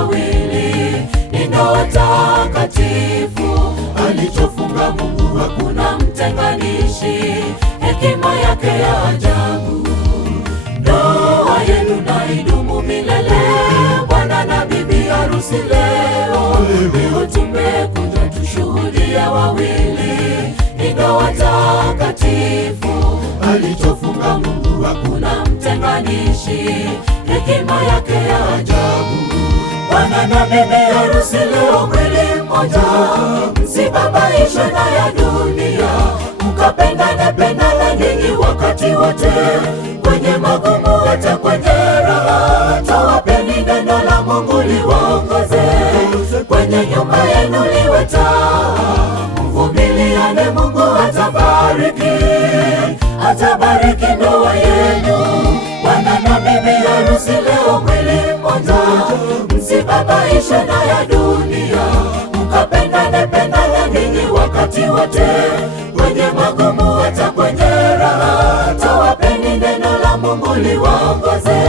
wawili ni ndoa takatifu. Alichofunga Mungu hakuna mtenganishi, hekima yake ya ajabu. Ndoa yenu na idumu milele, bwana na bibi harusi leo. Leo tumekuja tushuhudie wawili ni ndoa takatifu. Alichofunga Mungu hakuna mtenganishi, hekima yake ya ajabu. Bwana na bibi harusi leo mwili mmoja, msibabaishwe na ya dunia, mkapendane pendana ninyi wakati wote, kwenye magumu hata kwenye raha. Tawapeni neno la Mungu liwaongoze, kwenye nyumba yenu liwe taa. Mvumiliane, Mungu atabariki ndoa yenu. Bwana na bibi harusi leo mwili mmoja, msibabaishwe na ya dunia, mkapendane pendana ninyi wakati wote, kwenye magumu hata kwenye raha. Tawapeni neno la Mungu liwaongoze,